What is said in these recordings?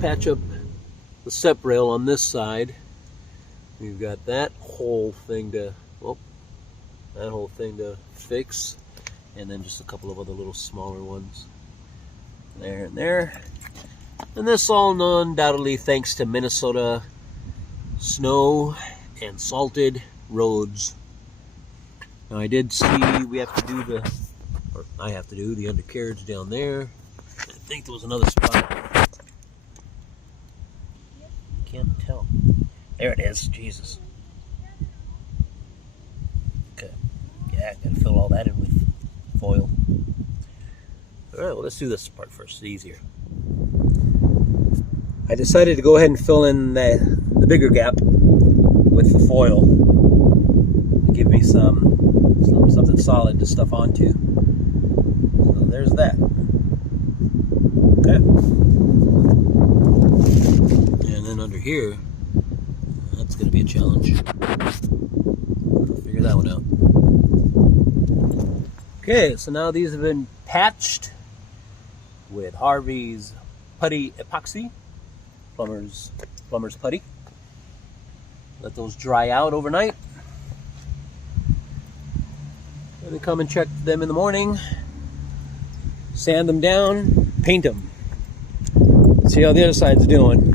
patch up the step rail on this side. We've got that whole thing to fix, and then just a couple of other little smaller ones there and there. And this all undoubtedly thanks to Minnesota snow and salted roads. Now I did see I have to do the undercarriage down there. I think there was another spot. Can't tell. There it is. Jesus. Okay. Yeah, I gotta fill all that in with foil. Alright, well, let's do this part first. It's easier. I decided to go ahead and fill in the bigger gap with the foil. Give me something solid to stuff onto. So there's that. Okay. And then under here, that's going to be a challenge. I'll figure that one out. Okay, so now these have been patched with Harvey's putty epoxy, plumber's putty. Let those dry out overnight. And then come and check them in the morning, sand them down, paint them. See how the other side's doing.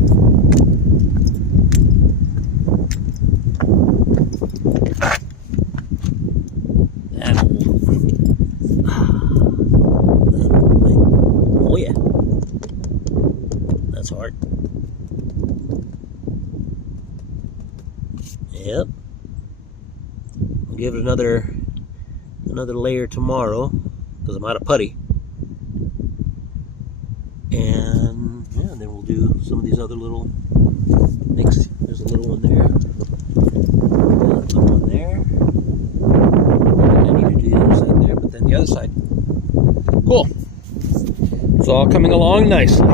Oh yeah, that's hard. Yep. We'll give it another layer tomorrow because I'm out of putty. And yeah, then we'll do some of these other little next. There's a little one there. Another one there. I need to do the other side there, but then the other side. Cool. It's all coming along nicely.